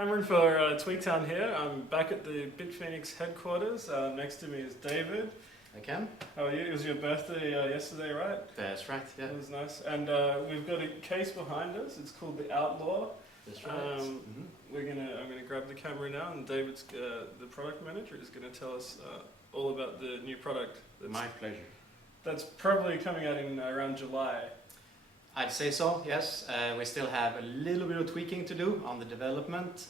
Cameron for Tweaktown here. I'm back at the BitFenix headquarters. Next to me is David. Hi Cam. How are you? It was your birthday yesterday, right? That's right, yeah. It was nice. And we've got a case behind us. It's called the Outlaw. That's right. I'm gonna grab the camera now, and David's the product manager is gonna tell us all about the new product. My pleasure. That's probably coming out in around July. I'd say so, yes. We still have a little bit of tweaking to do on the development,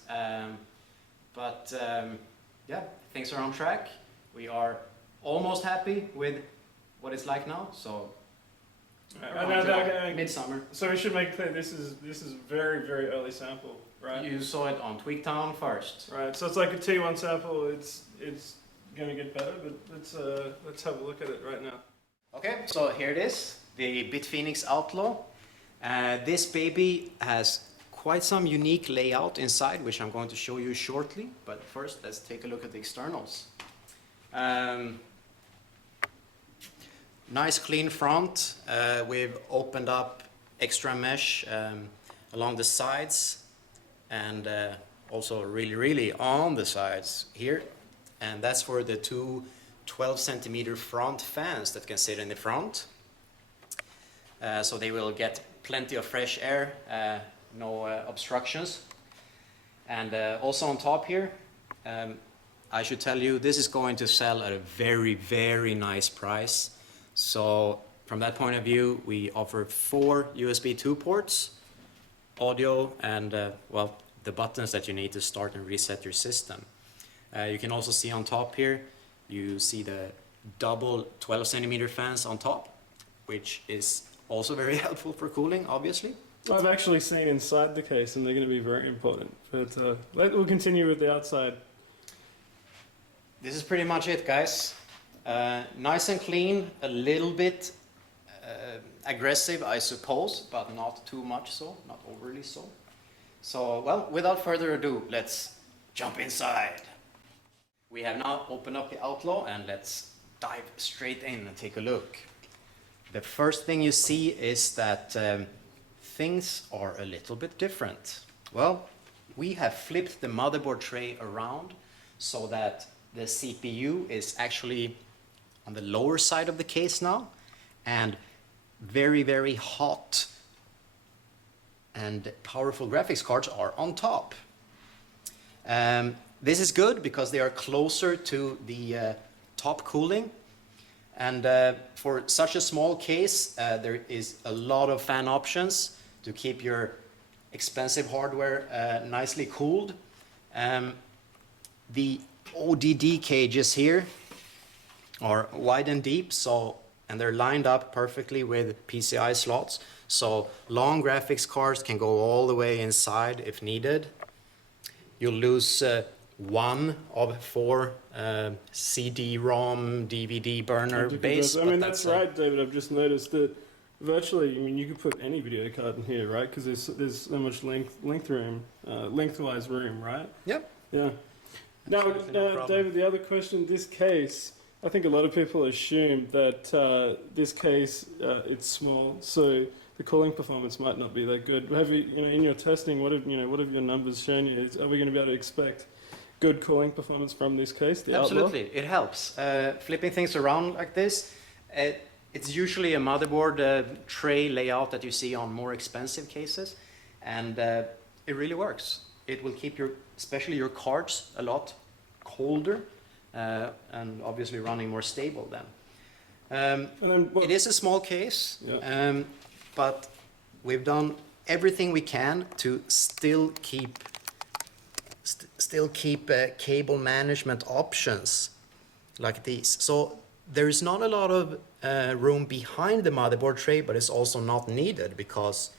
but yeah, things are on track. We are almost happy with what it's like now, so midsummer. So we should make clear this is very, very early sample, right? You saw it on Tweaktown first. Right, so it's like a T1 sample. It's gonna get better, but let's have a look at it right now. Okay, so here it is, the BitFenix Outlaw. This baby has quite some unique layout inside, which I'm going to show you shortly. But first, let's take a look at the externals. Nice clean front. We've opened up extra mesh along the sides and also really on the sides here. And that's for the two 12-centimeter front fans that can sit in the front. So they will get plenty of fresh air, no obstructions. And also on top here, I should tell you, this is going to sell at a very nice price. So from that point of view, we offer 4 USB 2 ports, audio, and well, the buttons that you need to start and reset your system. You can also see on top here, you see the double 12-centimeter fans on top, which is also very helpful for cooling, obviously. I've actually seen inside the case, and they're going to be very important. But we'll continue with the outside. This is pretty much it, guys. Nice and clean, a little bit aggressive, I suppose, but not too much so, not overly so. So, well, without further ado, let's jump inside. We have now opened up the Outlaw, and let's dive straight in and take a look. The first thing you see is that things are a little bit different. Well, we have flipped the motherboard tray around so that the CPU is actually on the lower side of the case now, and very hot and powerful graphics cards are on top. This is good because they are closer to the top cooling. And for such a small case, there is a lot of fan options to keep your expensive hardware nicely cooled. The ODD cages here are wide and deep, and they're lined up perfectly with PCI slots. So long graphics cards can go all the way inside if needed. You'll lose 1 of 4 CD-ROM, DVD burner base. I mean, that's right, David. I've just noticed that virtually, I mean, you could put any video card in here, right? Because there's so much lengthwise room, right? Yep. Yeah. Now, David, the other question, this case, I think a lot of people assume that this case, it's small, so the cooling performance might not be that good. Have you, in your testing, what have your numbers shown you? Are we going to be able to expect good cooling performance from this case, the Absolutely, Outlaw? it helps. Flipping things around like this, it's usually a motherboard tray layout that you see on more expensive cases, and it really works. It will keep especially your cards a lot colder, and obviously running more stable then. It is a small case, yeah. But we've done everything we can to still keep cable management options like these. So there is not a lot of room behind the motherboard tray, but it's also not needed because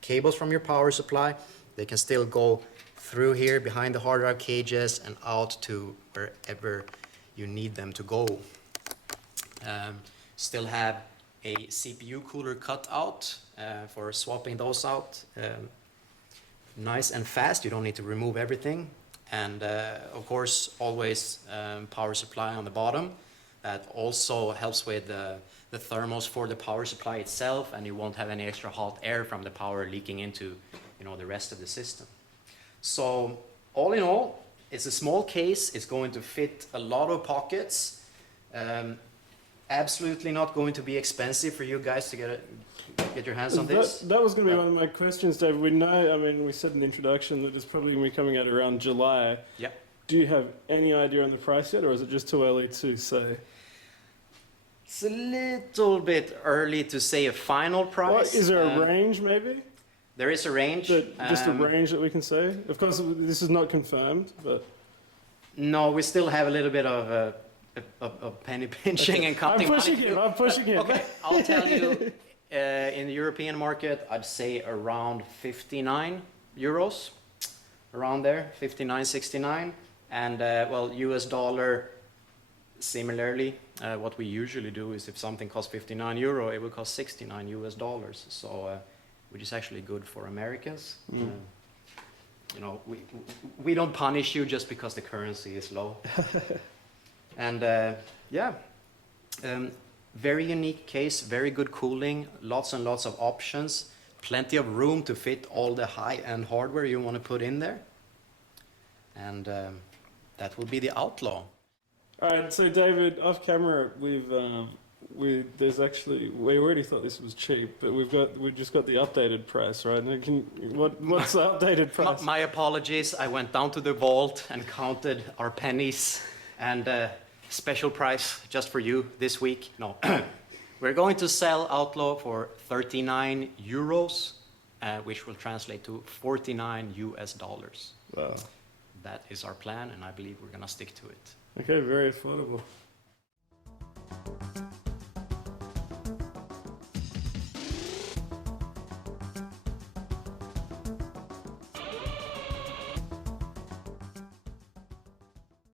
cables from your power supply, they can still go through here behind the hard drive cages and out to wherever you need them to go. Still have a CPU cooler cutout for swapping those out. Nice and fast, you don't need to remove everything. And of course, always power supply on the bottom. That also helps with the thermals for the power supply itself, and you won't have any extra hot air from the power leaking into the rest of the system. So all in all, it's a small case. It's going to fit a lot of pockets. Absolutely not going to be expensive for you guys to get your hands on this. That was going to be one of my questions, David. We know, I mean, we said in the introduction that it's probably going to be coming out around July. Yeah. Do you have any idea on the price yet, or is it just too early to say? It's a little bit early to say a final price. Well, is there a range, maybe? There is a range. Just a range that we can say? Of course, this is not confirmed, but... No, we still have a little bit of penny pinching and counting money. I'm pushing him. Okay, I'll tell you, in the European market, I'd say around 59 euros, around there, 59, 69. And, well, US dollar, similarly, what we usually do is if something costs 59 euro, it will cost 69 US dollars. So, which is actually good for Americans. You know, we don't punish you just because the currency is low. And yeah, very unique case, very good cooling, lots and lots of options, plenty of room to fit all the high-end hardware you want to put in there. And that will be the Outlaw. All right, so David, off camera, there's actually, we already thought this was cheap, but we've just got the updated price, right? What's the updated price? My apologies. I went down to the vault and counted our pennies, and special price just for you this week. No, we're going to sell Outlaw for 39 euros, which will translate to 49 US dollars. Wow. That is our plan, and I believe we're gonna stick to it. Okay, very affordable.